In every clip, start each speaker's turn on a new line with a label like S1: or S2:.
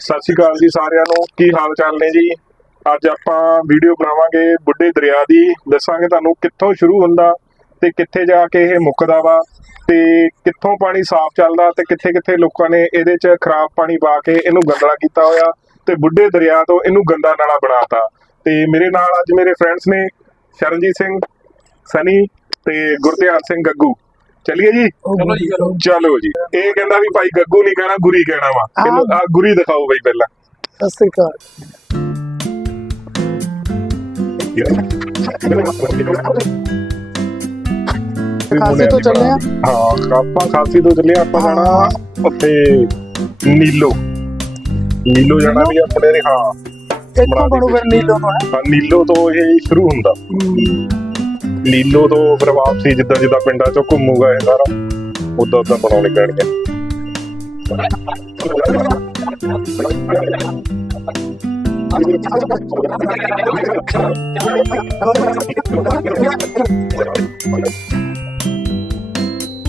S1: ਸਤਿ ਸ਼੍ਰੀ ਅਕਾਲ ਜੀ ਸਾਰਿਆਂ ਨੂੰ। ਕੀ ਹਾਲ ਚਾਲ ਨੇ ਜੀ? ਅੱਜ ਆਪਾਂ ਵੀਡੀਓ ਬਣਾਵਾਂਗੇ ਬੁੱਢੇ ਦਰਿਆ ਦੀ। ਦੱਸਾਂਗੇ ਤੁਹਾਨੂੰ ਕਿੱਥੋਂ ਸ਼ੁਰੂ ਹੁੰਦਾ ਤੇ ਕਿੱਥੇ ਜਾ ਕੇ ਇਹ ਮੁੱਕਦਾ ਵਾ ਤੇ ਕਿੱਥੋਂ ਪਾਣੀ ਸਾਫ਼ ਚੱਲਦਾ ਤੇ ਕਿੱਥੇ ਕਿੱਥੇ ਲੋਕਾਂ ਨੇ ਇਹਦੇ 'ਚ ਖਰਾਬ ਪਾਣੀ ਪਾ ਕੇ ਇਹਨੂੰ ਗੰਦਲਾ ਕੀਤਾ ਹੋਇਆ ਤੇ ਬੁੱਢੇ ਦਰਿਆ ਤੋਂ ਇਹਨੂੰ ਗੰਦਾ ਨਾਲਾ ਬਣਾਤਾ। ਤੇ ਮੇਰੇ ਨਾਲ ਅੱਜ ਮੇਰੇ ਫਰੈਂਡਸ ਨੇ ਸ਼ਰਨਜੀਤ ਸਿੰਘ, ਸਨੀ ਤੇ ਗੁਰਧਿਆਨ ਸਿੰਘ ਗੱਗੂ। ਚਲਿਏ ਜੀ?
S2: ਚਲੋ ਜੀ, ਚਲੋ।
S1: ਚਲੋ ਜੀ। ਇਹ ਕਹਿੰਦਾ ਵੀ ਭਾਈ ਗੱਗੂ ਨਹੀਂ ਕਹਿਣਾ ਗੁਰੀ ਕਹਿਣਾ ਵਾ। ਇਹਨੂੰ ਆ ਗੁਰੀ ਦਿਖਾਓ ਬਈ ਪਹਿਲਾਂ।
S2: ਸਤਿ ਸ੍ਰੀ ਅਕਾਲ। ਖਾਸੀ ਤੋਂ ਚੱਲੇ ਆ?
S1: ਹਾਂ ਆਪਾਂ ਖਾਸੀ ਤੋਂ ਚੱਲੇ ਆਪਾਂ ਜਾਣਾ ਉੱਥੇ ਨੀਲੋ। ਨੀਲੋ ਜਾਣਾ ਵੀ ਆਪਣੇ ਹਾਂ।
S2: ਇੱਥੋਂ ਬਣੂ ਫਿਰ ਨੀਲੋ ਤੋਂ ਹੈ?
S1: ਹਾਂ, ਨੀਲੋ ਤੋਂ ਇਹ ਸ਼ੁਰੂ ਹੁੰਦਾ। ਨੀਲੋ ਤੋਂ ਫਿਰ ਵਾਪਸੀ ਜਿੱਦਾਂ ਜਿੱਦਾਂ ਪਿੰਡਾਂ ਚੋਂ ਘੁੰਮੂਗਾ ਇਹ ਸਾਰਾ ਉਦਾਂ ਉਦਾਂ ਬਣਾਉਣੇ ਪੈਣਗੇ।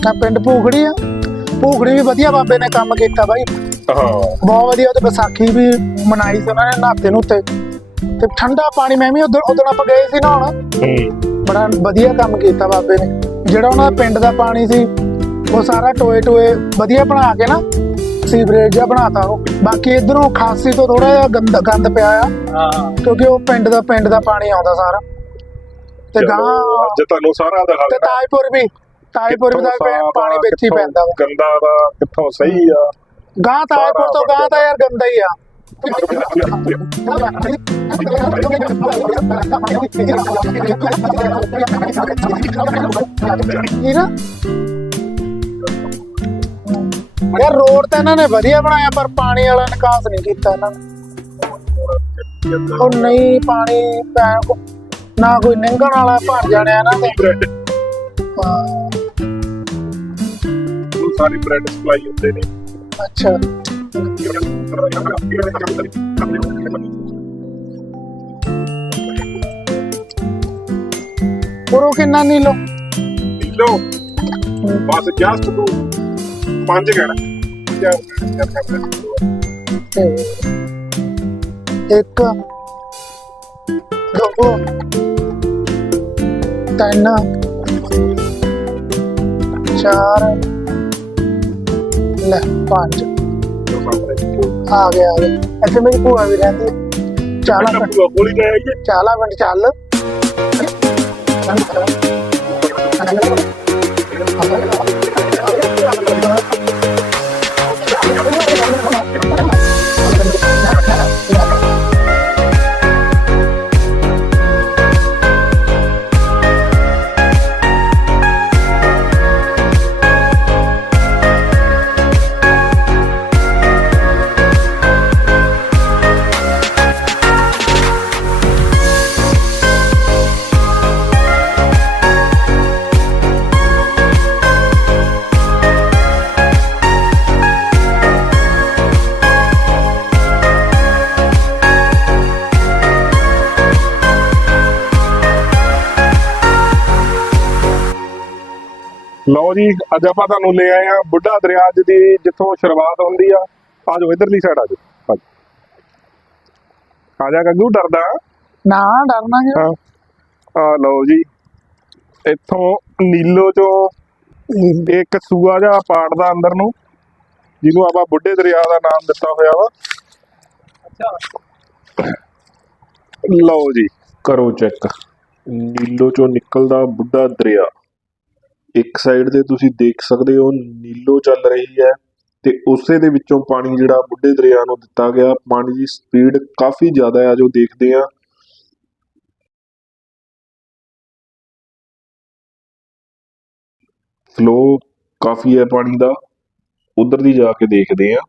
S2: ਤਾਂ ਪਿੰਡ ਭੂਖੜੀ ਆ। ਭੂਖੜੀ ਵੀ ਵਧੀਆ ਬਾਬੇ ਨੇ ਕੰਮ ਕੀਤਾ ਬਾਈ।
S1: ਹਾਂ।
S2: ਬਹੁਤ ਵਧੀਆ ਤੇ ਵਿਸਾਖੀ ਵੀ ਮਨਾਈ ਸੀ ਉਹਨਾਂ ਨੇ ਨਹਾਤੇ ਨੂੰ ਤੇ ਤੇ ਠੰਡਾ ਪਾਣੀ ਮੈਂ ਵੀ ਉਦੋਂ ਉਦੋਂ ਆਪਾਂ ਗਏ ਸੀ ਨਹਾਉਣ।
S1: ਹੂੰ।
S2: ਬੜਾ ਵਧੀਆ ਕੰਮ ਕੀਤਾ ਬਾਬੇ ਨੇ। ਜਿਹੜਾ ਉਹਨਾਂ ਦਾ ਪਿੰਡ ਦਾ ਪਾਣੀ ਸੀ ਉਹ ਸਾਰਾ ਟੋਏ ਟੋਏ ਵਧੀਆ ਬਣਾ ਕੇ ਨਾ ਸੀਵਰੇਜ ਜਿਹਾ ਬਣਾਤਾ ਉਹ। ਬਾਕੀ ਇਧਰੋਂ ਖਾਸੀ ਤੋਂ ਥੋੜਾ ਜਿਹਾ ਗੰਦ ਗੰਦ ਪਿਆ ਆ ਕਿਉਂਕਿ ਉਹ ਪਿੰਡ ਦਾ ਪਿੰਡ ਦਾ ਪਾਣੀ ਆਉਂਦਾ ਸਾਰਾ। ਤੇ ਗਾਂ
S1: ਅੱਜ ਤੁਹਾਨੂੰ ਸਾਰਾ ਦਿਖਾ
S2: ਤੇ ਤਾਜਪੁਰ ਵੀ ਤਾਜਪੁਰ ਵੀ ਦਾ ਪਾਣੀ ਵਿੱਚ ਹੀ ਪੈਂਦਾ
S1: ਗੰਦਾ ਵਾ ਕਿੱਥੋਂ ਸਹੀ ਆ।
S2: ਗਾਂ ਤਾਜਪੁਰ ਤੋਂ ਗਾਂ ਤਾਂ ਯਾਰ ਗੰਦਾ ਹੀ ਆ। ਯਾਰ ਰੋਡ ਤਾਂ ਇਹਨਾਂ ਨੇ ਵਧੀਆ ਬਣਾਇਆ ਪਰ ਪਾਣੀ ਵਾਲਾ ਨਿਕਾਸ ਨਹੀਂ ਕੀਤਾ ਇਹਨਾਂ ਨੇ। ਉਹ ਨਹੀਂ ਪਾਣੀ ਪੈਣ ਕੋ ਨਾ ਕੋਈ ਨਿੰਗਣ ਵਾਲਾ ਭਰ ਜਾਣਿਆ ਨਾ। ਤੇ
S1: ਸਾਰੀ ਬ੍ਰੈਡ ਸਪਲਾਈ ਹੁੰਦੇ ਨੇ
S2: ਅੱਛਾ। ਪੁਰੋ ਕਿੰਨਾ ਨੀ ਲੋ
S1: ਲੋ ਬਸ ਜਸਟ ਤੂੰ ਪੰਜ
S2: ਤੇ ਇੱਕ ਦੋ ਤਿੰਨ ਚਾਰ ਲੈ ਪੰਜ। ਆ ਗਿਆ ਆ ਗਿਆ। ਇੱਥੇ ਮੇਰੀ ਭੂਆ ਵੀ ਰਹਿੰਦੀ ਹੈ। ਚਾਲਾ ਪਿੰਡ
S1: ਗੋਲੀ ਜਾਏਗੀ
S2: ਚਾਲਾ ਪਿੰਡ ਚੱਲ।
S1: ਲਓ ਜੀ ਅੱਜ ਆਪਾਂ ਤੁਹਾਨੂੰ ਲੈ ਆਏ ਆ ਬੁੱਢਾ ਦਰਿਆ ਦੀ ਜਿੱਥੋਂ ਸ਼ੁਰੂਆਤ ਹੁੰਦੀ ਆ। ਆ ਜਾਓ ਇਧਰਲੀ ਸਾਈਡ ਆ ਜਾਓ। ਆ ਜਾ ਗੱਗੂ ਡਰਦਾ
S2: ਨਾ ਡਰਨਾ
S1: ਹਾਂ। ਆ ਲਓ ਜੀ ਇੱਥੋਂ ਨੀਲੋ ਚੋਂ ਇੱਕ ਸੂਆ ਜਿਹਾ ਪਾੜਦਾ ਅੰਦਰ ਨੂੰ ਜਿਹਨੂੰ ਆਪਾਂ ਬੁੱਢੇ ਦਰਿਆ ਦਾ ਨਾਮ ਦਿੱਤਾ ਹੋਇਆ ਵਾ। ਲਓ ਜੀ ਕਰੋ ਚੈੱਕ ਨੀਲੋ ਚੋਂ ਨਿਕਲਦਾ ਬੁੱਢਾ ਦਰਿਆ। ਇੱਕ ਸਾਈਡ ਤੇ ਤੁਸੀਂ ਦੇਖ ਸਕਦੇ ਹੋ ਨੀਲੋ ਚੱਲ ਰਹੀ ਹੈ ਤੇ ਉਸੇ ਦੇ ਵਿੱਚੋਂ ਪਾਣੀ ਜਿਹੜਾ ਬੁੱਢੇ ਦਰਿਆ ਨੂੰ ਦਿੱਤਾ ਗਿਆ। ਪਾਣੀ ਦੀ ਸਪੀਡ ਕਾਫੀ ਜ਼ਿਆਦਾ ਹੈ, ਜੋ ਦੇਖਦੇ ਆ ਫਲੋ ਕਾਫੀ ਹੈ ਪਾਣੀ ਦਾ। ਉਧਰ ਦੀ ਜਾ ਕੇ ਦੇਖਦੇ ਆ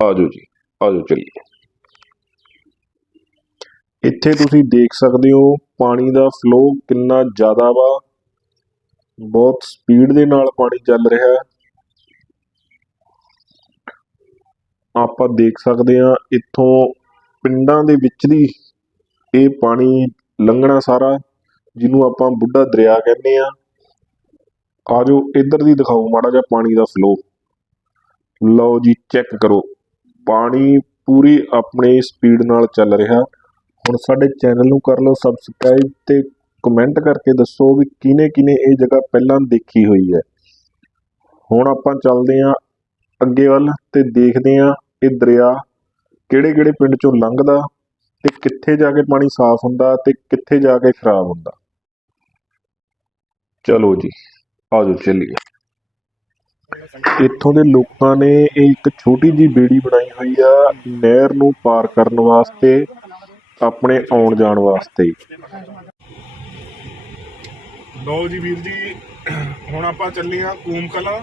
S1: ਆਜੋ ਜੀ, ਆਜੋ ਚੱਲੀਏ। ਇੱਥੇ ਤੁਸੀਂ ਦੇਖ ਸਕਦੇ ਹੋ ਪਾਣੀ ਦਾ ਫਲੋ ਕਿੰਨਾ ਜ਼ਿਆਦਾ ਵਾ। ਬਹੁਤ ਸਪੀਡ ਦੇ ਨਾਲ ਪਾਣੀ ਚੱਲ ਰਿਹਾ ਹੈ। ਆਪਾਂ ਦੇਖ ਸਕਦੇ ਹਾਂ ਇੱਥੋਂ ਪਿੰਡਾਂ ਦੇ ਵਿੱਚ ਦੀ ਇਹ ਪਾਣੀ ਲੰਘਣਾ ਸਾਰਾ, ਜਿਹਨੂੰ ਆਪਾਂ ਬੁੱਢਾ ਦਰਿਆ ਕਹਿੰਦੇ ਆ ਆਜੋ ਇੱਧਰ ਦੀ ਦਿਖਾਓ, ਮਾੜਾ ਜਿਹਾ ਪਾਣੀ ਦਾ ਫਲੋ ਲਓ ਜੀ ਚੈੱਕ ਕਰੋ। ਪਾਣੀ ਪੂਰੀ ਆਪਣੀ ਸਪੀਡ ਨਾਲ ਚੱਲ ਰਿਹਾ। ਹੁਣ ਸਾਡੇ ਚੈਨਲ ਨੂੰ ਕਰ ਲਓ ਸਬਸਕ੍ਰਾਈਬ ਤੇ ਕਮੈਂਟ ਕਰਕੇ ਦੱਸੋ ਵੀ ਕਿਨੇ ਕਿਹਨੇ ਇਹ ਜਗ੍ਹਾ ਪਹਿਲਾਂ ਦੇਖੀ ਹੋਈ ਹੈ। ਹੁਣ ਆਪਾਂ ਚੱਲਦੇ ਹਾਂ ਅੱਗੇ ਵੱਲ ਤੇ ਦੇਖਦੇ ਹਾਂ ਇਹ ਦਰਿਆ ਕਿਹੜੇ ਕਿਹੜੇ ਪਿੰਡ ਚੋਂ ਲੰਘਦਾ ਤੇ ਕਿੱਥੇ ਜਾ ਕੇ ਪਾਣੀ ਸਾਫ਼ ਹੁੰਦਾ ਤੇ ਕਿੱਥੇ ਜਾ ਕੇ ਖਰਾਬ ਹੁੰਦਾ। ਚਲੋ ਜੀ ਆਜੋ ਚੱਲੀਏ। ਇੱਥੋਂ ਦੇ ਲੋਕਾਂ ਨੇ ਇਹ ਇੱਕ ਛੋਟੀ ਜੀ ਬੇੜੀ ਬਣਾਈ ਹੋਈ ਆ ਨਹਿਰ ਨੂੰ ਪਾਰ ਕਰਨ ਵਾਸਤੇ, ਆਪਣੇ ਆਉਣ ਜਾਣ ਵਾਸਤੇ। ਲਓ ਜੀ ਵੀਰ ਜੀ ਹੁਣ ਆਪਾਂ ਚੱਲੇ ਆ ਕੂਮ ਕਲਾਂ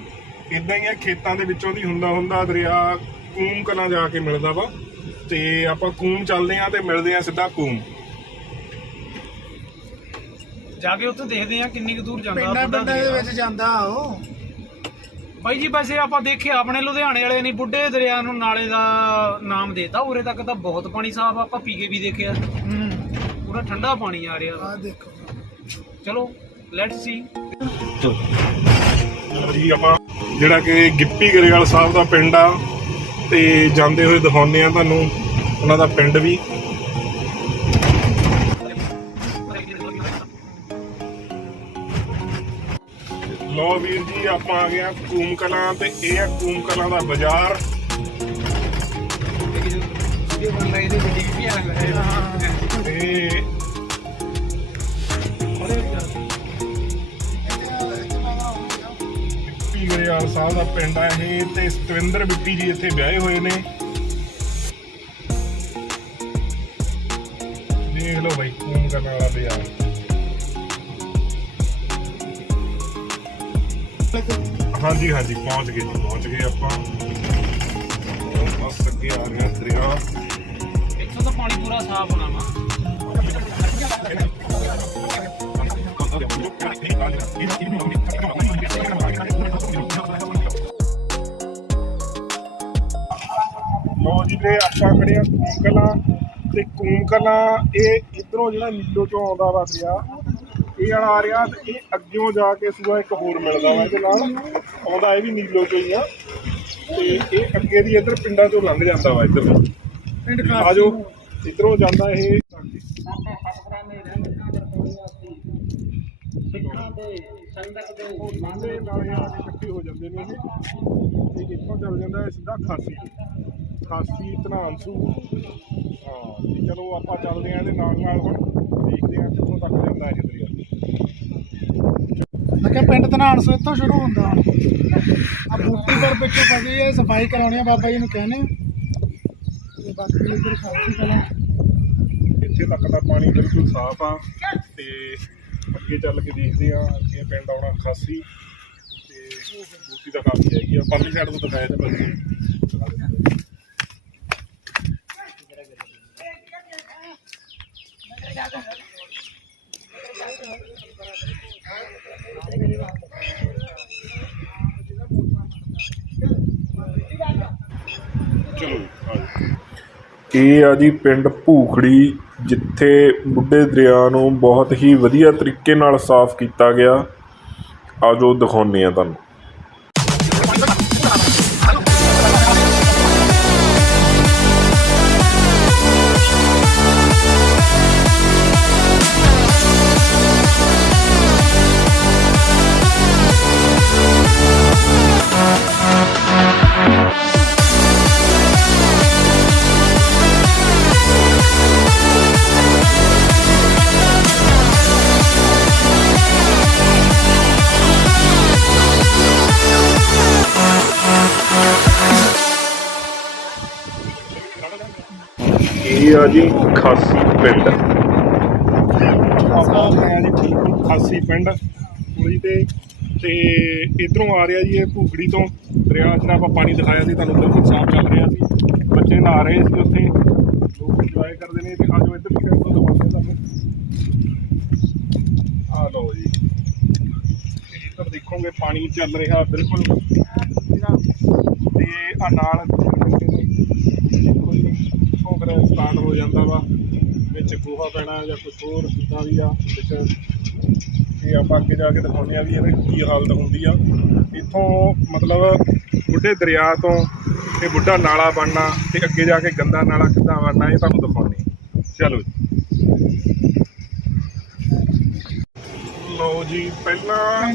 S1: ਇਦਾਂ ਹੀ ਆ ਖੇਤਾਂ ਦੇ ਵਿੱਚੋਂ ਦੀ ਹੁੰਦਾ ਹੁੰਦਾ ਦਰਿਆ ਕੂਮ ਕਲਾਂ ਜਾ ਕੇ ਮਿਲਦਾ ਵਾ। ਤੇ ਆਪਾਂ ਕੂਮ ਚੱਲਦੇ ਆ ਤੇ ਮਿਲਦੇ ਆ ਸਿੱਧਾ ਕੂਮ।
S3: ਜਾ ਕੇ ਉੱਥੇ ਦੇਖਦੇ ਆ ਕਿੰਨੀ ਕੁ ਦੂਰ ਜਾਂਦਾ
S2: ਪਿੰਡਾਂ
S3: ਬੁੱਢਾ
S2: ਪਿੰਡਾਂ ਦੇ
S3: ਦਰਿਆ।
S2: ਵਿੱਚ ਜਾਂਦਾ ਉਹ।
S3: ਬਾਈ ਜੀ ਵੈਸੇ ਆਪਾਂ ਦੇਖਿਆ ਆਪਣੇ ਲੁਧਿਆਣੇ ਵਾਲੇ ਨੇ ਬੁੱਢੇ ਦਰਿਆ ਨੂੰ ਨਾਲੇ ਦਾ ਨਾਮ ਦੇਤਾ। ਉਰੇ ਤੱਕ ਤਾਂ ਬਹੁਤ ਪਾਣੀ ਸਾਫ਼ ਆਪਾਂ ਪੀ ਕੇ ਵੀ ਦੇਖਿਆ।
S2: ਹੂੰ।
S3: ਪੂਰਾ ਠੰਡਾ ਪਾਣੀ ਆ ਰਿਹਾ।
S2: ਆ ਦੇਖੋ।
S3: ਚਲੋ ਲੈਟਸ ਸੀ
S1: ਜੀ ਆਪਾਂ ਜਿਹੜਾ ਕਿ ਗਿੱਪੀ ਗਰੇਵਾਲ ਸਾਹਿਬ ਦਾ ਪਿੰਡ ਆ ਤੇ ਜਾਂਦੇ ਹੋਏ ਦਿਖਾਉਂਦੇ ਆ ਤੁਹਾਨੂੰ ਉਹਨਾਂ ਦਾ ਪਿੰਡ ਵੀ। ਲੋ ਵੀਰ ਜੀ ਆਪਾਂ ਆ ਗਏ ਆ ਕੂਮ ਕਲਾਂ ਤੇ ਇਹ ਆ ਕੂਮ ਕਲਾਂ ਦਾ ਬਾਜ਼ਾਰ। ਤੇ ਗਰੇਵਾਲ ਸਾਹਿਬ ਦਾ ਪਿੰਡ ਆ ਇਹ ਤੇ ਸਤਵਿੰਦਰ ਬਿੱਪੀ ਜੀ ਇੱਥੇ ਵਿਆਹੇ ਹੋਏ ਨੇ। ਦੇਖ ਲਓ ਬਾਈ ਕੂਮ ਕਰਨ ਵਾਲਾ ਬਾਜ਼ਾਰ। ਹਾਂਜੀ ਹਾਂਜੀ ਪਹੁੰਚ ਗਏ ਜੀ ਪਹੁੰਚ ਗਏ ਆਪਾਂ। ਬਸ ਅੱਗੇ ਆ ਰਿਹਾ ਦਰਿਆ।
S3: ਇੱਥੋਂ ਤਾਂ ਪਾਣੀ ਪੂਰਾ ਸਾਫ਼ ਹੋਣਾ ਵਾ।
S1: ਲੋ ਜੀ ਵੀਰੇ ਆਪਾਂ ਖੜੇ ਆ ਕੂਮਕਲਾ ਤੇ ਕੂਮਕਲਾ ਇਹ ਇਧਰੋਂ ਜਿਹੜਾ ਨੀਲੋ ਚੋਂ ਆਉਂਦਾ ਵਾ ਦਰਿਆ ਇਹ ਵਾਲਾ ਆ ਰਿਹਾ ਤੇ ਇਹ ਅੱਗਿਓਂ ਜਾ ਕੇ ਸੂਆ ਇੱਕ ਹੋਰ ਮਿਲਦਾ ਵਾ ਇਹਦੇ ਨਾਲ ਆਉਂਦਾ ਇਹ ਵੀ ਨੀਲੋ ਚੋਂ ਹੀ ਆ। ਤੇ ਇਹ ਅੱਗੇ ਦੀ ਇਧਰ ਪਿੰਡਾਂ ਚੋਂ ਲੰਘ ਜਾਂਦਾ ਵਾ ਇਧਰ। ਨੂੰ
S2: ਪਿੰਡ
S1: ਆ ਜਾਓ ਇਧਰੋਂ ਜਾਂਦਾ ਇਹ। ਮਾਂਦੇ ਨਾਲੇ ਆ ਕੇ ਇਕੱਠੇ ਹੋ ਜਾਂਦੇ ਨੇ ਇਹ। ਤੇ ਇੱਥੋਂ ਚੱਲ ਜਾਂਦਾ ਹੈ ਸਿੱਧਾ ਖਾਸੀ। ਖਾਸੀ ਧਨਾਂਸੂ ਹਾਂ ਤੇ ਚਲੋ ਆਪਾਂ ਚੱਲਦੇ ਆਂ ਇਹਦੇ ਨਾਲ ਨਾਲ ਹੁਣ ਦੇਖਦੇ ਆਂ ਕਿੱਥੋਂ ਤੱਕ ਜਾਂਦਾ ਇਹ ਦਰਿਆ।
S2: ਮੈਂ ਕਿਹਾ ਪਿੰਡ ਧਨਾਣ ਸੋ ਇੱਥੋਂ ਸ਼ੁਰੂ ਹੁੰਦਾ ਆ ਬੂਟੀ ਪਰ ਪਿੱਛੇ ਫਸੀ ਹੈ ਸਫ਼ਾਈ ਕਰਾਉਣੀ ਆ ਬਾਬਾ ਜੀ ਨੂੰ ਕਹਿੰਦੇ। ਤੇ ਬਾਕੀ ਇੱਧਰ ਸਾਫੀ ਕਲਾ
S1: ਇੱਥੇ ਤੱਕ ਦਾ ਪਾਣੀ ਬਿਲਕੁਲ ਸਾਫ਼ ਆ ਤੇ ਅੱਗੇ ਚੱਲ ਕੇ ਦੇਖਦੇ ਆਂ ਅੱਗੇ ਪਿੰਡ ਆਉਣਾ ਖਾਸੀ। ਤੇ ਬੂਟੀ ਤਾਂ ਕਾਫੀ ਹੈਗੀ ਆ ਪਰਲੀ ਸਾਈਡ ਤੋਂ ਦਿਖਾਇਆ ਤੇ ਬਸ ਇਹ ਆ ਜੀ ਪਿੰਡ ਭੂਖੜੀ, ਜਿੱਥੇ ਬੁੱਢੇ ਦਰਿਆ ਨੂੰ ਬਹੁਤ ਹੀ ਵਧੀਆ ਤਰੀਕੇ ਨਾਲ ਸਾਫ਼ ਕੀਤਾ ਗਿਆ। ਆਜੋ ਦਿਖਾਉਂਦੇ ਆ ਤੁਹਾਨੂੰ। ਇਹ ਆ ਜੀ ਖਾਸੀ ਪਿੰਡ। ਆਪਾਂ ਹੈ ਜੀ ਖਾਸੀ ਪਿੰਡ। ਪੁਲੀ ਤੇ ਤੇ ਇਧਰੋਂ ਆ ਰਿਹਾ ਜੀ ਇਹ ਭੂਖੜੀ ਤੋਂ। ਦਰਿਆ ਜਿਹੜਾ ਆਪਾਂ ਪਾਣੀ ਦਿਖਾਇਆ ਸੀ, ਤੁਹਾਨੂੰ ਬਿਲਕੁਲ ਸਾਫ਼ ਚੱਲ ਰਿਹਾ ਸੀ। ਬੱਚੇ ਨਹਾ ਰਹੇ ਸੀ ਉੱਥੇ। ਲੋਕ ਇੰਜੋਏ ਕਰਦੇ ਨੇ। ਤੇ ਆਜੋ ਇੱਧਰ ਵੀ ਸਾਈਡ ਦਿਖਾਉਂਦੇ ਤੁਹਾਨੂੰ। ਆ ਲਓ ਜੀ। ਤੇ ਇੱਧਰ ਦੇਖੋਗੇ, ਪਾਣੀ ਚੱਲ ਰਿਹਾ ਬਿਲਕੁਲ। ਤੇ ਆ ਨਾਲ ਦੇਖੋ ਜੀ ਫਿਰ ਸਟਾਰਟ ਹੋ ਜਾਂਦਾ ਵਾ। ਵਿੱਚ ਗੋਹਾ ਪੈਣਾ ਜਾਂ ਕੁਝ ਹੋਰ ਜਿੱਦਾਂ ਵੀ ਆ, ਵਿੱਚ ਤੇ ਆਪਾਂ ਅੱਗੇ ਜਾ ਕੇ ਦਿਖਾਉਂਦੇ ਆ ਵੀ ਇਹਦੀ ਕੀ ਹਾਲਤ ਹੁੰਦੀ ਆ। ਇੱਥੋਂ ਮਤਲਬ ਬੁੱਢੇ ਦਰਿਆ ਤੋਂ ਇਹ ਬੁੱਢਾ ਨਾਲਾ ਬਣਨਾ ਤੇ ਅੱਗੇ ਜਾ ਕੇ ਗੰਦਾ ਨਾਲਾ ਕਿੱਦਾਂ ਬਣਨਾ, ਇਹ ਤੁਹਾਨੂੰ ਦਿਖਾਉਂਦੇ ਚਲੋ ਜੀ। ਲਓ ਜੀ, ਪਹਿਲਾਂ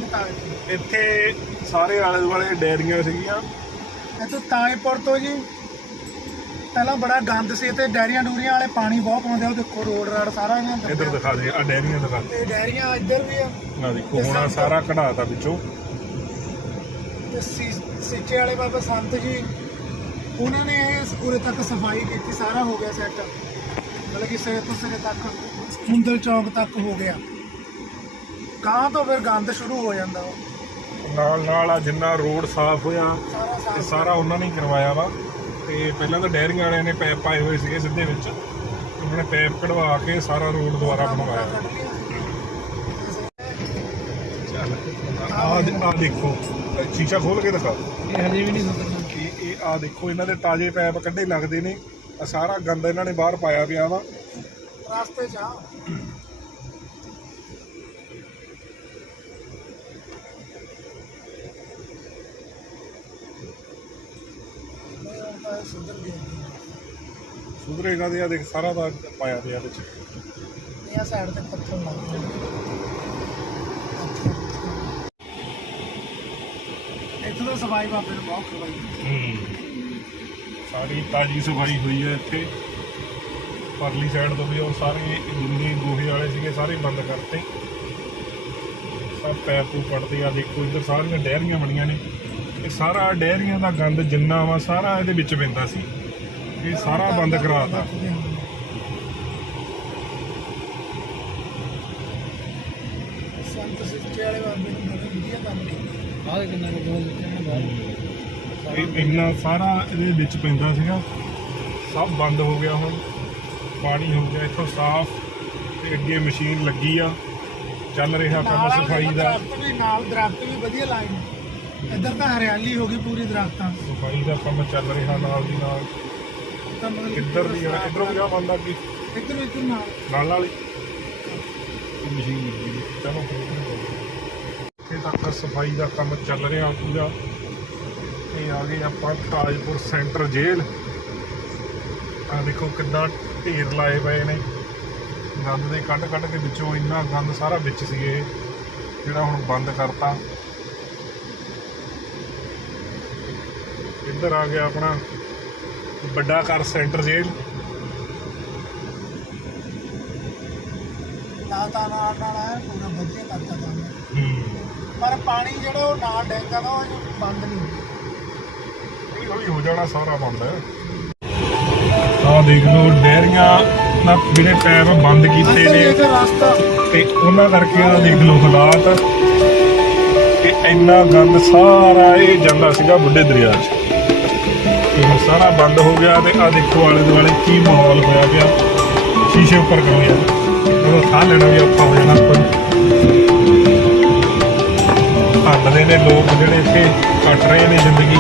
S1: ਇੱਥੇ ਸਾਰੇ ਆਲੇ ਦੁਆਲੇ ਡੈਰੀਆਂ ਸੀਗੀਆਂ।
S2: ਇੱਥੇ ਤਾਏਪੁਰ ਤੋਂ ਜੀ ਪਹਿਲਾਂ ਬੜਾ ਗੰਦ ਸੀ ਤੇ ਡੈਰੀਆਂ ਡੂਰੀਆਂ ਵਾਲੇ ਪਾਣੀ ਬਹੁਤ ਪਾਉਂਦੇ ਉਹ ਦੇਖੋ ਰੋਡ ਰਾਡ ਸਾਰਾ ਇਹਨਾਂ ਦਾ।
S1: ਇੱਧਰ ਦਿਖਾ ਦੇ ਆ ਡੈਰੀਆਂ ਦਿਖਾ
S2: ਤੇ ਡੈਰੀਆਂ ਇੱਧਰ ਵੀ ਆ।
S1: ਆ ਦੇਖੋ ਹੁਣ ਆਹ ਸਾਰਾ ਕਢਾਤਾ ਵਿੱਚੋਂ।
S2: ਤੇ ਸੀ- ਸੀਚੇ ਵਾਲੇ ਬਾਬਾ ਸੰਤ ਜੀ ਉਹਨਾਂ ਨੇ ਇਹ ਉਰੇ ਤੱਕ ਸਫ਼ਾਈ ਕੀਤੀ ਸਾਰਾ ਹੋ ਗਿਆ ਸੈੱਟ ਮਤਲਬ ਕਿ ਸਿਰੇ ਤੋਂ ਸਿਰੇ ਤੱਕ ਮੁੰਦਲ ਚੌਕ ਤੱਕ ਹੋ ਗਿਆ। ਗਾਂ ਤੋਂ ਫਿਰ ਗੰਦ ਸ਼ੁਰੂ ਹੋ ਜਾਂਦਾ ਉਹ।
S1: ਨਾਲ ਨਾਲ ਆ ਜਿੰਨਾ ਰੋਡ ਸਾਫ਼ ਹੋਇਆ
S2: ਸਾਰਾ
S1: ਇਹ ਸਾਰਾ ਉਹਨਾਂ ਨੇ ਹੀ ਕਰਵਾਇਆ ਵਾ। ਤੇ ਪਹਿਲਾਂ ਤਾਂ ਡੈਰੀਆਂ ਵਾਲਿਆਂ ਨੇ ਪੈਪ ਪਾਏ ਹੋਏ ਸੀਗੇ ਸਿੱਧੇ ਵਿੱਚ। ਉਹਨਾਂ ਨੇ ਪੈਪ ਕਢਵਾ ਕੇ ਸਾਰਾ ਰੋਡ ਦੁਬਾਰਾ ਬਣਵਾਇਆ। ਆ ਆ ਦੇਖੋ। ਸ਼ੀਸ਼ਾ ਖੋਲ ਕੇ ਦਿਖਾ
S3: ਇਹ ਹਜੇ ਵੀ ਨਹੀਂ ਸੁਧਰਨਾ
S1: ਇਹ ਇਹ ਆ ਦੇਖੋ ਇਹਨਾਂ ਦੇ ਤਾਜ਼ੇ ਪੈਪ ਕੱਢੇ ਲੱਗਦੇ ਨੇ। ਆ ਸਾਰਾ ਗੰਦ ਇਹਨਾਂ ਨੇ ਬਾਹਰ ਪਾਇਆ ਪਿਆ ਵਾ।
S2: ਰਾਸਤੇ ਚ ਆ ਨਹੀਂ ਹੁਣ ਤਾਂ ਇਹ ਸੁਧਰ ਗਿਆ
S1: ਸੁਧਰੇਗਾ ਤੇ ਆ ਦੇਖ ਸਾਰਾ ਦਾ ਪਾਇਆ ਪਿਆ ਵਿੱਚ।
S2: ਇਹ ਸਾਈਡ ਤੇ ਪੱਥਰ ਲੱਗ ਗਏ। ਇੱਥੇ ਤਾਂ ਸਫ਼ਾਈ ਬਾਬੇ ਨੇ ਬਹੁਤ ਕਰਵਾਈ
S1: ਸਾਰੀ ਤਾਜੀ ਸਫ਼ਾਈ ਹੋਈ ਹੈ ਇੱਥੇ। ਪਰਲੀ ਸਾਈਡ ਤੋਂ ਵੀ ਉਹ ਸਾਰੇ ਜਿੰਨੇ ਗੋਹੇ ਵਾਲੇ ਸੀਗੇ ਸਾਰੇ ਬੰਦ ਕਰਤੇ। ਸਭ ਪੈਪ ਪੂ ਪੜਦੇ ਆ। ਦੇਖੋ ਇੱਧਰ ਸਾਰੀਆਂ ਡੈਰੀਆਂ ਬਣੀਆਂ ਨੇ। ਇਹ ਸਾਰਾ ਡੈਰੀਆਂ ਦਾ ਗੰਦ ਜਿੰਨਾ ਵਾ ਸਾਰਾ ਇਹਦੇ ਵਿੱਚ ਪੈਂਦਾ ਸੀ। ਇਹ ਸਾਰਾ ਬੰਦ ਕਰਾਤਾ।
S2: ਸੰਤ ਸਿੱਚੇ ਵਾਲੇ ਬਾਬੇ ਨੇ ਬੜਾ ਵਧੀਆ ਕੰਮ ਕੀਤਾ
S3: ਆਹ ਕਿੰਨਾ ਕੁ ਗੋਲ ਦਿੱਤੇ ਬਾਹਰ
S1: ਇਹ ਇੰਨਾ ਸਾਰਾ ਇਹਦੇ ਵਿੱਚ ਪੈਂਦਾ ਸੀਗਾ। ਸਭ ਬੰਦ ਹੋ ਗਿਆ ਹੁਣ। ਪਾਣੀ ਹੋ ਗਿਆ ਇੱਥੋਂ ਸਾਫ਼ ਤੇ ਅੱਗੇ ਮਸ਼ੀਨ ਲੱਗੀ ਆ। ਚੱਲ ਰਿਹਾ ਕੰਮ ਸਫ਼ਾਈ ਦਾ।
S2: ਦਰਖਤ ਵੀ ਨਾਲ ਦਰਖਤ ਵੀ ਵਧੀਆ ਲਾਏ ਨੇ ਇੱਧਰ ਤਾਂ ਹਰਿਆਲੀ ਹੋ ਗਈ ਪੂਰੀ ਦਰਖਤਾਂ।
S1: ਸਫ਼ਾਈ ਦਾ ਕੰਮ ਚੱਲ ਰਿਹਾ ਨਾਲ ਦੀ ਨਾਲ।
S2: ਤਾਂ ਮਤਲਬ
S1: ਇੱਧਰ ਦੀ ਆ, ਇੱਧਰੋਂ ਜਾ ਬੰਦਾ ਅੱਗੇ
S2: ਇੱਧਰ ਇੱਧਰ ਨਾਲ।
S1: ਨਾਲ ਨਾਲ ਹੀ। ਇਹ ਮਸ਼ੀਨ ਲੱਗੀ ਹੈ। ਚਲੋ। ਇੱਥੇ ਤੱਕ ਸਫ਼ਾਈ ਦਾ ਕੰਮ ਚੱਲ ਰਿਹਾ ਪੂਰਾ। ਇਹ ਆ ਗਏ ਆਪਾਂ ਤਾਜਪੁਰ ਸੈਂਟਰ ਜੇਲ੍ਹ। ਆ ਦੇਖੋ ਕਿੰਨਾ ਢੇਰ ਲਾਏ ਪਏ ਨੇ। ਗੰਦ ਦੇ ਕੱਢ ਕੱਢ ਕੇ ਵਿੱਚੋਂ ਇੰਨਾ ਗੰਦ ਸਾਰਾ ਵਿੱਚ ਸੀ ਇਹ ਜਿਹੜਾ ਹੁਣ ਬੰਦ ਕਰਤਾ। ਇੱਧਰ ਆ ਗਿਆ ਆਪਣਾ ਵੱਡਾ ਘਰ ਸੈਂਟਰ ਜੇਲ੍ਹ।
S2: ਨਾ ਤਾਂ ਨਾਲ ਨਾਲ ਹੈ ਪੂਰਾ ਵਧੀਆ ਕਰਤਾ
S1: ਹੂੰ।
S2: ਪਰ ਪਾਣੀ ਜਿਹੜਾ ਉਹ ਨਾਲ ਡੈਂਗਾ ਦਾ ਉਹ ਬੰਦ ਨਹੀਂ
S1: ਹੌਲੀ ਹੌਲੀ ਹੋ ਜਾਣਾ ਸਾਰਾ ਬੰਦ ਆਹ ਦੇਖ ਲਓ ਡੈਰੀਆਂ ਨਾ ਜਿਹੜੇ ਪੈਪ ਬੰਦ ਕੀਤੇ ਨੇ। ਤੇ ਉਹਨਾਂ ਕਰਕੇ ਆ ਦੇਖ ਲਓ ਹਾਲਾਤ। ਕਿ ਇੰਨਾ ਗੰਦ ਸਾਰਾ ਇਹ ਜਾਂਦਾ ਸੀਗਾ ਬੁੱਢੇ ਦਰਿਆ 'ਚ। ਤੇ ਸਾਰਾ ਬੰਦ ਹੋ ਗਿਆ ਤੇ ਆ ਦੇਖੋ ਆਲੇ ਦੁਆਲੇ ਕੀ ਮਾਹੌਲ ਹੋਇਆ ਪਿਆ। ਸ਼ੀਸ਼ੇ ਉੱਪਰ ਕਰੋ ਯਾਰ ਉਹ ਸਾਹ ਲੈਣਾ ਵੀ ਔਖਾ ਹੋ ਜਾਣਾ ਆਪਾਂ ਨੂੰ। ਹੱਲਦੇ ਨੇ ਲੋਕ ਜਿਹੜੇ ਇੱਥੇ ਕੱਟ ਰਹੇ ਨੇ ਜ਼ਿੰਦਗੀ।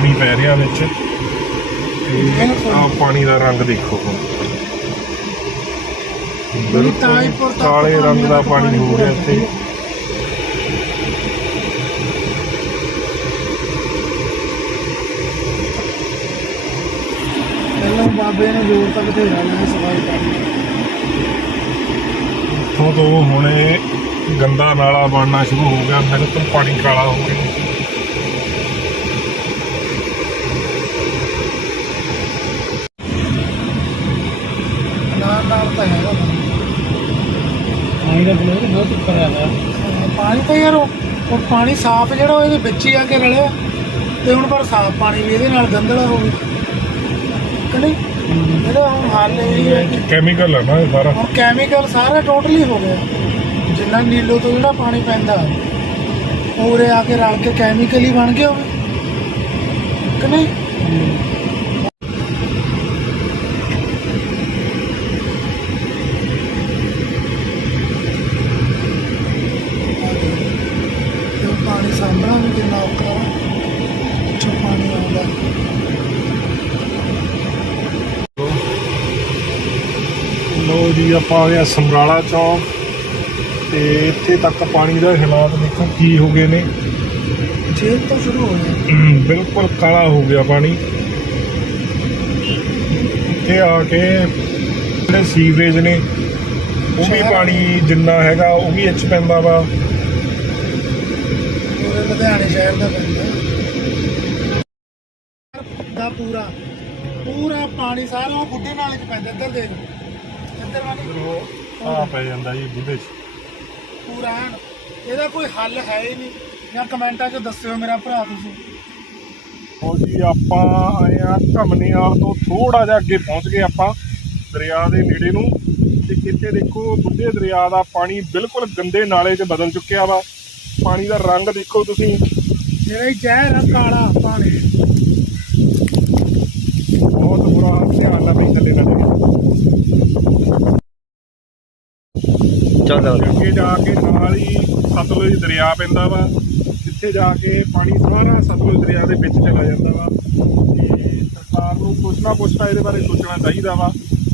S1: ਪਾਣੀ ਪੈ ਰਿਹਾ ਵਿੱਚ। ਤੇ ਆ ਪਾਣੀ ਦਾ ਰੰਗ ਦੇਖੋ ਹੁਣ। ਬਿਲਕੁਲ ਕਾਲੇ ਰੰਗ ਦਾ ਪਾਣੀ ਹੋ ਰਿਹਾ ਇੱਥੇ।
S2: ਬਾਬੇ ਨੇ ਜ਼ੋਰ ਤੱਕ ਤੇ ਲਾਇਆ ਸਫ਼ਾਈ ਕਰਨੀ।
S1: ਇੱਥੋਂ ਤੋਂ ਹੁਣੇ ਗੰਦਾ ਨਾਲਾ ਬਣਨਾ ਸ਼ੁਰੂ ਹੋ ਗਿਆ ਬਿਲਕੁਲ ਪਾਣੀ ਕਾਲਾ ਹੋ ਗਿਆ
S2: ਨਾਲ ਨਾਲ ਤਾਂ ਹੈਗਾ
S1: ਉਹ
S3: ਪਾਣੀ ਦਾ ਫਲੋ ਬਹੁਤ ਉੱਪਰ ਆ ਰਿਹਾ
S2: ਪਾਣੀ ਤਾਂ ਯਾਰ ਉਹ ਉਹ ਪਾਣੀ ਸਾਫ਼ ਜਿਹੜਾ ਉਹ ਇਹਦੇ ਵਿੱਚ ਹੀ ਆ ਕੇ ਰਲਿਆ। ਤੇ ਹੁਣ ਪਰ ਸਾਫ਼ ਪਾਣੀ ਵੀ ਇਹਦੇ ਨਾਲ ਗੰਦਲਾ ਹੋ ਗਿਆ। ਕਿ ਨਹੀਂ? ਇਹਦਾ ਹੁਣ ਹੱਲ ਇਹ ਹੈ ਕਿ
S1: ਕੈਮੀਕਲ ਹੈ ਨਾ ਇਹ ਸਾਰਾ।
S2: ਹੁਣ ਕੈਮੀਕਲ ਸਾਰਾ ਟੋਟਲੀ ਹੋ ਗਿਆ। ਜਿੰਨਾ ਨੀਲੋ ਤੋਂ ਜਿਹੜਾ ਪਾਣੀ ਪੈਂਦਾ ਉਰੇ ਆ ਕੇ ਰਲ ਕੇ ਕੈਮੀਕਲ ਹੀ ਬਣ ਗਿਆ ਹੋਵੇ ਕਿ ਨਹੀਂ?
S1: ਲੋ ਜੀ ਆਪਾਂ ਆ ਗਏ ਸਮਰਾਲਾ ਚੌਂਕ ਤੇ ਇੱਥੇ ਤੱਕ ਪਾਣੀ ਦਾ ਹਾਲਾਤ ਦੇਖੋ ਕੀ ਹੋ ਗਏ ਨੇ।
S2: ਜੇਲ੍ਹ ਤੋਂ ਸ਼ੁਰੂ ਹੋ ਗਿਆ।
S1: ਬਿਲਕੁਲ ਕਾਲਾ ਹੋ ਗਿਆ ਪਾਣੀ। ਇੱਥੇ ਆ ਕੇ ਜਿਹੜੇ ਸੀਵਰੇਜ ਨੇ ਉਹ ਵੀ ਪਾਣੀ ਜਿੰਨਾ ਹੈਗਾ ਉਹ ਵੀ ਇੱਚ ਪੈਂਦਾ ਵਾ।
S2: ਪੂਰੇ ਲੁਧਿਆਣੇ ਸ਼ਹਿਰ ਦਾ ਪੈਂਦਾ ਦਾ ਪੂਰਾ ਪੂਰਾ ਪਾਣੀ ਸਾਰਾ ਉਹ ਬੁੱਢੇ ਨਾਲੇ ਚ ਪੈਂਦਾ ਇੱਧਰ ਦੇਖ। ਵਾਲੀ
S1: ਆ ਪੈ ਜਾਂਦਾ ਜੀ ਬੁੱਢੇ ਚ।
S2: ਪੂਰਾ ਐਨ। ਇਹਦਾ ਕੋਈ ਹੱਲ ਹੈ ਹੀ ਨਹੀਂ। ਜਾਂ ਕਮੈਂਟਾਂ 'ਚ ਦੱਸਿਓ ਮੇਰਾ ਭਰਾ ਤੁਸੀਂ।
S1: ਉਹ ਜੀ ਆਪਾਂ ਆਏ ਆ ਧਮਨੀਆਲ ਤੋਂ ਥੋੜਾ ਜਿਹਾ ਅੱਗੇ ਪਹੁੰਚ ਗਏ ਆਪਾਂ ਦਰਿਆ ਦੇ ਨੇੜੇ ਨੂੰ। ਤੇ ਕਿਤੇ ਦੇਖੋ ਬੁੱਢੇ ਦਰਿਆ ਦਾ ਪਾਣੀ ਬਿਲਕੁਲ ਗੰਦੇ ਨਾਲੇ 'ਚ ਬਦਲ ਚੁੱਕਿਆ ਵਾ। ਪਾਣੀ ਦਾ ਰੰਗ ਦੇਖੋ ਤੁਸੀਂ।
S2: ਹੀ ਜ਼ਹਿਰ ਆ ਕਾਲਾ ਪਾਣੀ
S1: ਬਹੁਤ ਬੁਰਾ ਹਾਲ ਧਿਆਨ ਨਾਲ ਨਹੀਂ ਥੱਲੇ ਨਾ
S4: ਚੱਲ
S1: ਅੱਗੇ ਜਾ ਕੇ ਨਾਲ ਹੀ ਸਤਲੁਜ ਦਰਿਆ ਪੈਂਦਾ ਵਾ। ਜਿੱਥੇ ਜਾ ਕੇ ਪਾਣੀ ਸਾਰਾ ਸਤਲੁਜ ਦਰਿਆ ਦੇ ਵਿੱਚ ਚਲਾ ਜਾਂਦਾ ਵਾ। ਤੇ ਸਰਕਾਰ ਨੂੰ ਕੁਛ ਨਾ ਕੁਛ ਤਾਂ ਇਹਦੇ ਬਾਰੇ ਸੋਚਣਾ ਚਾਹੀਦਾ ਵਾ।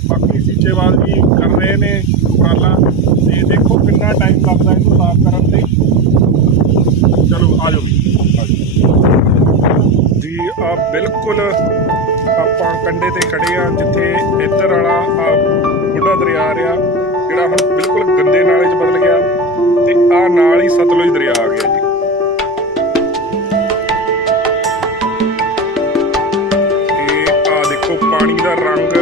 S1: ਬਾਕੀ ਸੀਚੇਵਾਲ ਵੀ ਕਰ ਰਹੇ ਨੇ ਉਪਰਾਲਾ। ਤੇ ਦੇਖੋ ਕਿੰਨਾ ਟਾਈਮ ਲੱਗਦਾ ਇਹਨੂੰ ਸਾਫ਼ ਕਰਨ ਤੇ। ਚਲੋ, ਆ ਜਾਓ। ਜੀ, ਆ ਬਿਲਕੁਲ ਆਪਾਂ ਕੰਡੇ ਤੇ ਖੜੇ ਆ, ਜਿੱਥੇ ਇੱਧਰ ਵਾਲਾ ਆ ਬੁੱਢਾ ਦਰਿਆ ਆ ਰਿਹਾ। ਜਿਹੜਾ ਹੁਣ ਬਿਲਕੁਲ ਗੰਦੇ ਨਾਲੇ 'ਚ ਬਦਲ ਗਿਆ ਤੇ ਆ ਨਾਲ ਹੀ ਸਤਲੁਜ ਦਰਿਆ ਆ ਗਿਆ ਜੀ। ਤੇ ਆ ਦੇਖੋ ਪਾਣੀ ਦਾ ਰੰਗ